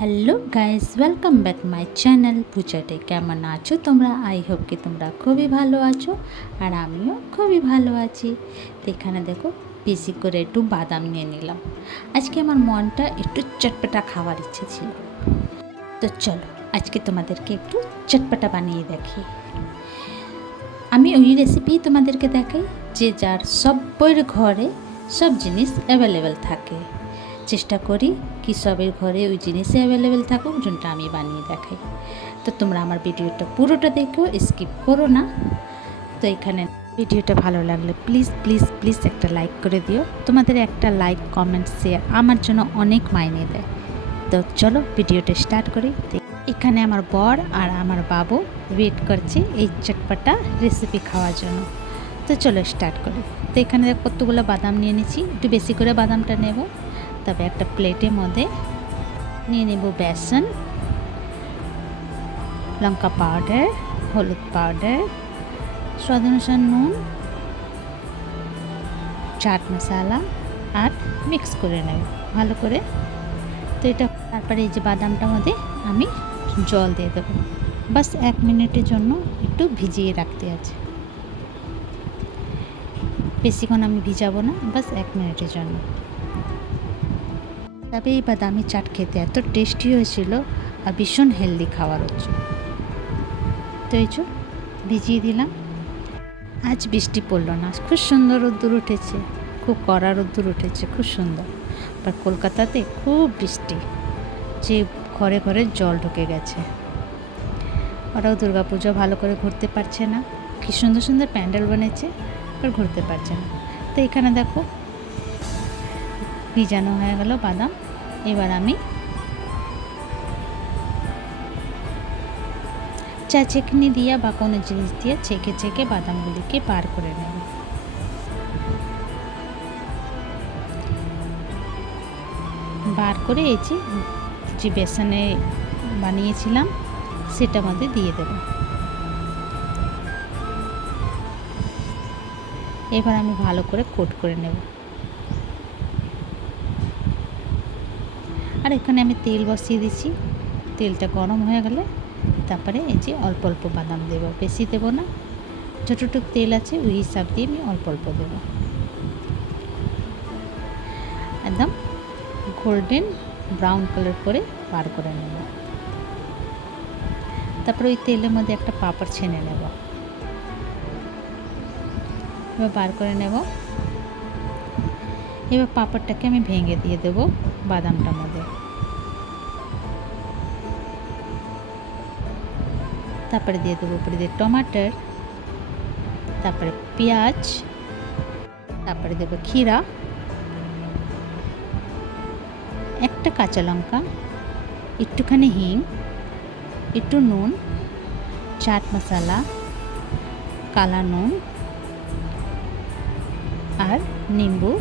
Hello guys, welcome back my channel পূজাটে। কেমন আছো তোমরা? আই হোপ কি তোমরা খুবই ভালো আছো, আর আমিও খুবই ভালো আছি। তো এখানে দেখো, বেশি করে একটু বাদাম নিয়ে নিলাম। আজকে আমার মনটা একটু চটপটা খাওয়ার ইচ্ছে ছিল, তো চলো আজকে তোমাদেরকে একটু চটপটা বানিয়ে দেখি। আমি ওই রেসিপি তোমাদেরকে দেখাই যে যার সবার ঘরে সব জিনিস অ্যাভেলেবেল থাকে। চেষ্টা করি কি সবের ঘরে ওই জিনিসে অ্যাভেলেবেল থাকুক, যেটা আমি বানিয়ে দেখাই। তো তোমরা আমার ভিডিওটা পুরোটা দেখো, স্কিপ করো না। তো এখানে ভিডিওটা ভালো লাগলে প্লিজ প্লিজ প্লিজ একটা লাইক করে দিও। তোমাদের একটা লাইক, কমেন্ট, শেয়ার আমার জন্য অনেক মাইনে দেয়। তো চলো ভিডিওটা স্টার্ট করি। এখানে আমার বর আর আমার বাবু ওয়েট করছে এই চটপটা রেসিপি খাওয়ার জন্য। তো চলো স্টার্ট করি। তো এখানে কতগুলো বাদাম নিয়ে নিচ্ছি, একটু বেশি করে বাদামটা নেব। তবে একটা প্লেটের মধ্যে নিয়ে নেব বেসন, লঙ্কা পাউডার, হলুদ পাউডার, স্বাদ অনুসার নুন, চাট মশলা আর মিক্স করে নেব ভালো করে। তো এটা তারপরে এই যে বাদামটার মধ্যে আমি জল দিয়ে দেবো। বাস 1 মিনিটের জন্য একটু ভিজিয়ে রাখতে আছে। বেশিক্ষণ আমি ভিজাবো না, বাস 1 মিনিটের জন্য। তবে এই বাদামি চাট খেতে এত টেস্টি হয়েছিল আর ভীষণ হেলদি খাবার হচ্ছে। তো এই যে ভিজিয়ে দিলাম। আজ বৃষ্টি পড়লো না, খুব সুন্দর রোদ্দুর উঠেছে, খুব কড়া রোদ্দুর উঠেছে, খুব সুন্দর। আর কলকাতাতে খুব বৃষ্টি, যে ঘরে ঘরে জল ঢুকে গেছে। ওরাও দুর্গাপুজো ভালো করে ঘুরতে পারছে না, কি সুন্দর সুন্দর প্যান্ডেল বানিয়েছে, আর ঘুরতে পারছে না। তো এখানে দেখো ভিজানো হয়ে গেল বাদাম। এবার আমি চা চেকনি দিয়ে বা কোনো জিনিস দিয়ে ছেঁকে ছেঁকে বাদামগুলিকে বার করে নেব। বার করে এই যে বেসনে বানিয়েছিলাম সেটার মধ্যে দিয়ে দেব। এবার আমি ভালো করে কোট করে নেব। আর এখানে আমি তেল বসিয়ে দিচ্ছি। তেলটা গরম হয়ে গেলে তারপরে এই যে অল্প অল্প বাদাম দেব, বেশি দেব না। যতটুকু তেল আছে ওই হিসাব দিয়ে আমি অল্প অল্প দেব। একদম গোল্ডেন ব্রাউন কালার করে বার করে নেব। তারপরে ওই তেলের মধ্যে একটা পাঁপড় ছেনে নেব। এবার বার করে নেব। এবার পাঁপড়টাকে আমি ভেঙে দিয়ে দেব বাদামটার মধ্যে। তারপরে দিয়ে দেবো উপরে দিয়ে টমাটার, তারপরে পেঁয়াজ, তারপরে দেবো ক্ষীরা, একটা কাঁচা লঙ্কা, একটুখানি হিং, একটু নুন, চাট মশলা, কালা নুন আর নিম্বু,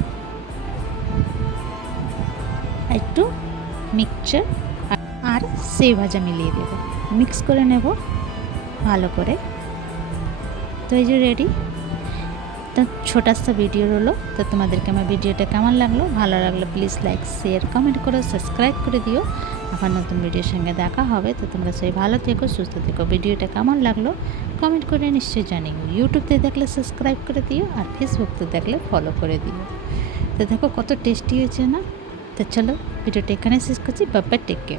একটু মিক্সচার আর সেও ভাজা মিলিয়ে দেব। মিক্স করে নেব ভালো করে। তো এই যে রেডি। তো ছোটা সা ভিডিও হলো। তো তোমাদেরকে আমার ভিডিওটা কেমন লাগলো? ভালো লাগলে প্লিজ লাইক, শেয়ার, কমেন্ট করো, সাবস্ক্রাইব করে দিও। আবার নতুন ভিডিওর সঙ্গে দেখা হবে। তো তোমরা সবাই ভালো থেকো, সুস্থ থেকো। ভিডিওটা কেমন লাগলো কমেন্ট করে নিশ্চয়ই জানিও। ইউটিউবতে দেখলে সাবস্ক্রাইব করে দিও, আর ফেসবুকতে দেখলে ফলো করে দিও। তো দেখো কত টেস্টি হয়েছে না? তো চলো ভিডিওটা এখানে শেষ করছি। Bye bye, take care.